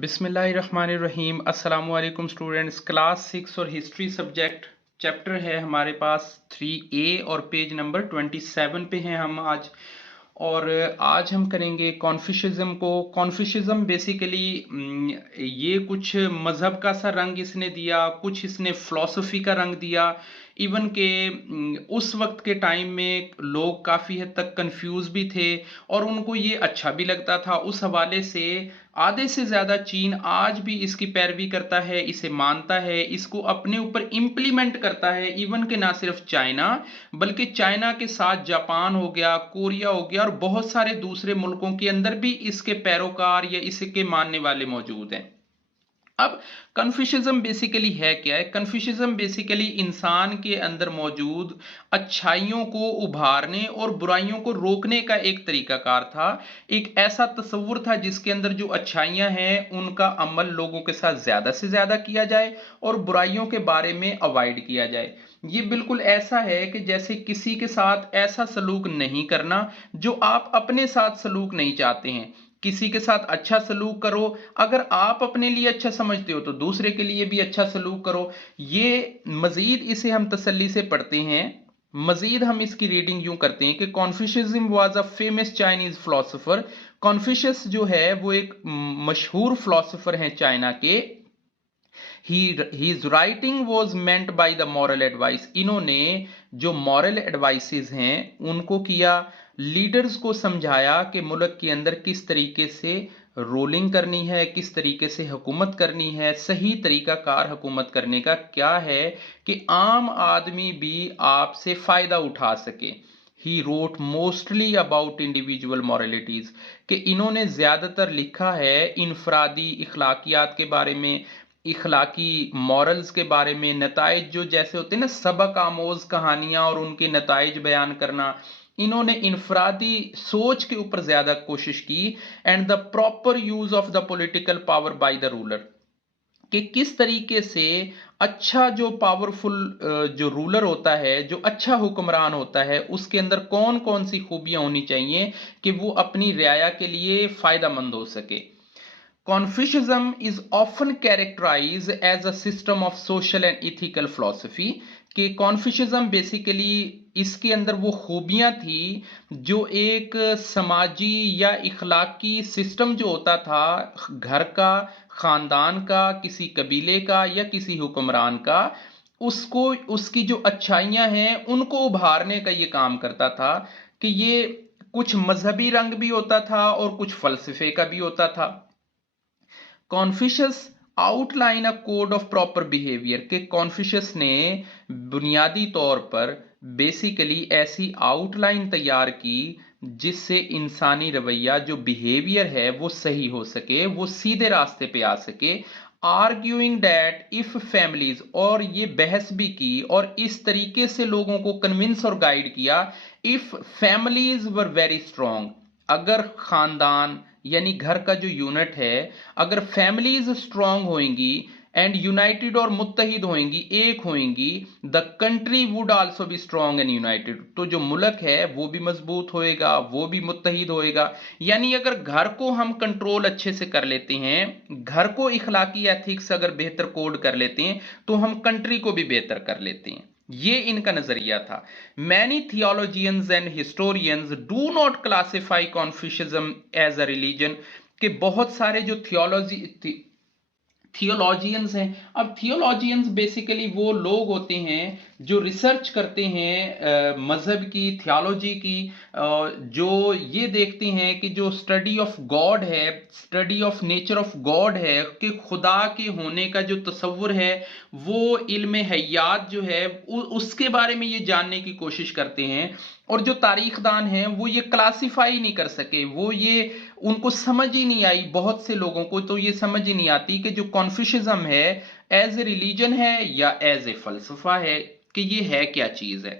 बिस्मिल्लाहिर्रहमानिर्रहीम। अस्सलाम वालेकुम स्टूडेंट्स। क्लास 6 और हिस्ट्री सब्जेक्ट चैप्टर है हमारे पास 3A और पेज नंबर 27 पे हैं हम आज। और आज हम करेंगे कॉन्फ्यूशनिज्म को। कॉन्फ्यूशनिज्म बेसिकली ये कुछ मज़हब का सा रंग इसने दिया, कुछ इसने फ़िलासफ़ी का रंग दिया। इवन के उस वक्त के टाइम में लोग काफ़ी हद तक कंफ्यूज भी थे और उनको ये अच्छा भी लगता था। उस हवाले से आधे से ज़्यादा चीन आज भी इसकी पैरवी करता है, इसे मानता है, इसको अपने ऊपर इम्प्लीमेंट करता है। इवन के ना सिर्फ चाइना बल्कि चाइना के साथ जापान हो गया, कोरिया हो गया और बहुत सारे दूसरे मुल्कों के अंदर भी इसके पैरोकार या इसके मानने वाले मौजूद हैं। अब कन्फ्यूशनिज्म बेसिकली है क्या है? कन्फ्यूशनिज्म बेसिकली इंसान के अंदर मौजूद अच्छाइयों को उभारने और बुराइयों को रोकने का एक तरीकाकार था। एक ऐसा तस्वुर था जिसके अंदर जो अच्छाइयां हैं उनका अमल लोगों के साथ ज्यादा से ज्यादा किया जाए और बुराइयों के बारे में अवॉइड किया जाए। ये बिल्कुल ऐसा है कि जैसे किसी के साथ ऐसा सलूक नहीं करना जो आप अपने साथ सलूक नहीं चाहते हैं। किसी के साथ अच्छा सलूक करो, अगर आप अपने लिए अच्छा समझते हो तो दूसरे के लिए भी अच्छा सलूक करो। ये मजीद इसे हम तसल्ली से पढ़ते हैं। मजीद हम इसकी रीडिंग यूं करते हैं कि Confucianism was a famous Chinese philosopher. Confucius जो है वो एक मशहूर फिलोसोफर हैं चाइना के। his writing was meant by the moral advice। इन्होंने जो मॉरल एडवाइसेस हैं उनको किया, लीडर्स को समझाया कि मुल्क के अंदर किस तरीके से रोलिंग करनी है, किस तरीके से हुकूमत करनी है, सही तरीकाकार हुकूमत करने का क्या है कि आम आदमी भी आपसे फायदा उठा सके। He wrote mostly about individual moralities, कि इन्होंने ज्यादातर लिखा है इनफरादी इखलाकियात के बारे में, इखलाकी मॉरल्स के बारे में। नताइज जो जैसे होते हैं ना, सबक आमोज कहानियां और उनके नताइज बयान करना, इन्होंने इनफरादी सोच के ऊपर ज्यादा कोशिश की। And the proper use of the political power by the ruler, कि किस तरीके से अच्छा जो पावरफुल जो रूलर होता है, जो अच्छा हुक्मरान होता है, उसके अंदर कौन कौन सी खूबियां होनी चाहिए कि वो अपनी रियाया के लिए फायदेमंद हो सके। Confucianism is often characterized as a system of social and ethical philosophy। कि कॉन्फ्यूशनिज्म बेसिकली इसके अंदर वो खूबियां थी जो एक समाजी या इखलाकी सिस्टम जो होता था, घर का, खानदान का, किसी कबीले का या किसी हुक्मरान का, उसको उसकी जो अच्छाइयां हैं उनको उभारने का ये काम करता था। कि ये कुछ मजहबी रंग भी होता था और कुछ फलसफे का भी होता था। Confucius outline a code of proper behaviour, के कॉन्फ्यूशियस ने बुनियादी तौर पर बेसिकली ऐसी आउटलाइन तैयार की जिससे इंसानी रवैया जो बिहेवियर है वो सही हो सके, वो सीधे रास्ते पे आ सके। आर्ग्यूइंग दैट इफ फैमिलीज, और ये बहस भी की और इस तरीके से लोगों को कन्विंस और गाइड किया, if families were very strong, अगर खानदान यानी घर का जो यूनिट है, अगर फैमिलीज स्ट्रांग होंगी एंड यूनाइटेड और मुत्तहिद होंगी, एक होंगी, the country would also be strong and United, तो जो मुल्क है वो भी मजबूत होएगा, वो भी मुत्तहिद होएगा। यानी अगर घर को हम कंट्रोल अच्छे से कर लेते हैं, घर को इखलाकी एथिक्स अगर बेहतर कोड कर लेते हैं, तो हम कंट्री को भी बेहतर कर लेते हैं। ये इनका नजरिया था। Many theologians and historians do not classify Confucianism as a religion, के बहुत सारे जो थियोलॉजियंस हैं। अब थियोलॉजियंस बेसिकली वो लोग होते हैं जो रिसर्च करते हैं मजहब की, थियोलॉजी की, जो ये देखते हैं कि जो स्टडी ऑफ गॉड है, study of nature of God है, कि खुदा के होने का जो तस्वुर है, वो इल्म हयात जो है उसके बारे में ये जानने की कोशिश करते हैं। और जो तारीखदान हैं वो ये क्लासिफाई नहीं कर सके, वो ये उनको समझ ही नहीं आई, बहुत से लोगों को तो ये समझ ही नहीं आती कि जो कॉन्फ्यूशनिज्म है एज ए रिलीजन है या एज ए फलसफा है, कि ये है क्या चीज है।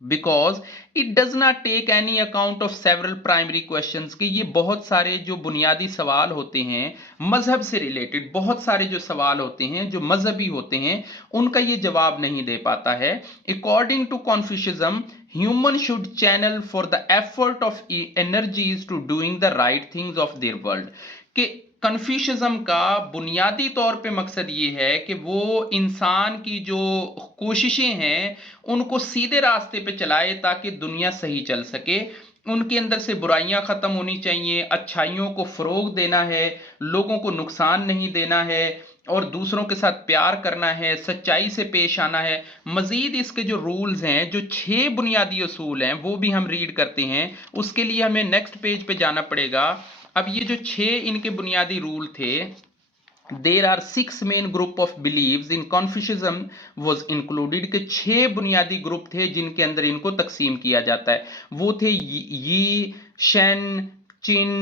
Because it does not take any account of several primary questions, कि ये बहुत सारे जो बुनियादी सवाल होते हैं मजहब से रिलेटेड, बहुत सारे जो सवाल होते हैं जो मजहबी होते हैं, उनका ये जवाब नहीं दे पाता है। According to Confucianism, human should channel for the effort of energies to doing the right things of their world, कि कन्फ्यूशनिज्म का बुनियादी तौर पे मकसद ये है कि वो इंसान की जो कोशिशें हैं उनको सीधे रास्ते पे चलाए ताकि दुनिया सही चल सके। उनके अंदर से बुराइयां खत्म होनी चाहिए, अच्छाइयों को फरोग देना है, लोगों को नुकसान नहीं देना है और दूसरों के साथ प्यार करना है, सच्चाई से पेश आना है। मजीद इसके जो रूल्स हैं, जो 6 बुनियादी असूल हैं, वो भी हम रीड करते हैं। उसके लिए हमें नेक्स्ट पेज पे जाना पड़ेगा। अब ये जो 6 इनके बुनियादी रूल थे, there are 6 main group of believes in Confucianism was included, के 6 बुनियादी ग्रुप थे जिनके अंदर इनको तकसीम किया जाता है। वो थे यी, शेन, चिन,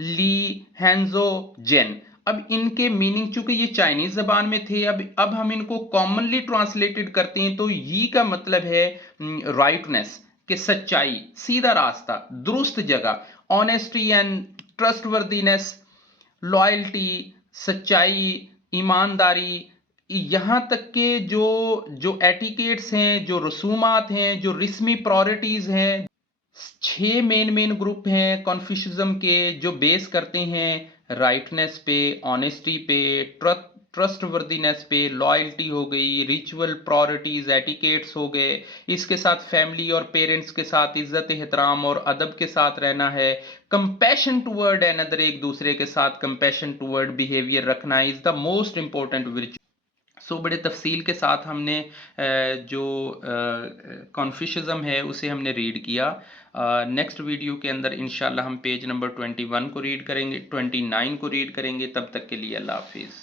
ली, हैंजो, जेन। अब इनके मीनिंग, चूंकि ये चाइनीज जबान में थे, अब हम इनको कॉमनली ट्रांसलेटेड करते हैं तो यी का मतलब है राइटनेस, के सच्चाई, सीधा रास्ता, दुरुस्त जगह, ऑनेस्टी एंड ट्रस्टवर्दीनेस, लॉयल्टी, सच्चाई, ईमानदारी, यहाँ तक के जो जो एटिकेट्स हैं, जो रसूमात हैं, जो रस्मी प्रायोरिटीज हैं। 6 मेन ग्रुप हैं कॉन्फ्यूशनिज्म के जो बेस करते हैं राइटनेस पे, ऑनेस्टी पे, ट्रस्टवर्दीनेस पे, लॉयल्टी हो गई, रिचुअल प्रायोरिटीज, एटिकेट्स हो गए। इसके साथ फैमिली और पेरेंट्स के साथ इज्जत एहतराम और अदब के साथ रहना है। कंपैशन टूवर्ड अनदर, एक दूसरे के साथ कंपैशन टूवर्ड बिहेवियर रखना इज द मोस्ट इंपॉर्टेंट विर्च्यू। सो बड़े तफसील के साथ हमने जो कॉन्फ्यूशनिज्म है उसे हमने रीड किया। नेक्स्ट वीडियो के अंदर इंशाल्लाह हम पेज नंबर 21 को रीड करेंगे, 29 को रीड करेंगे। तब तक के लिए अल्लाह हाफिज़।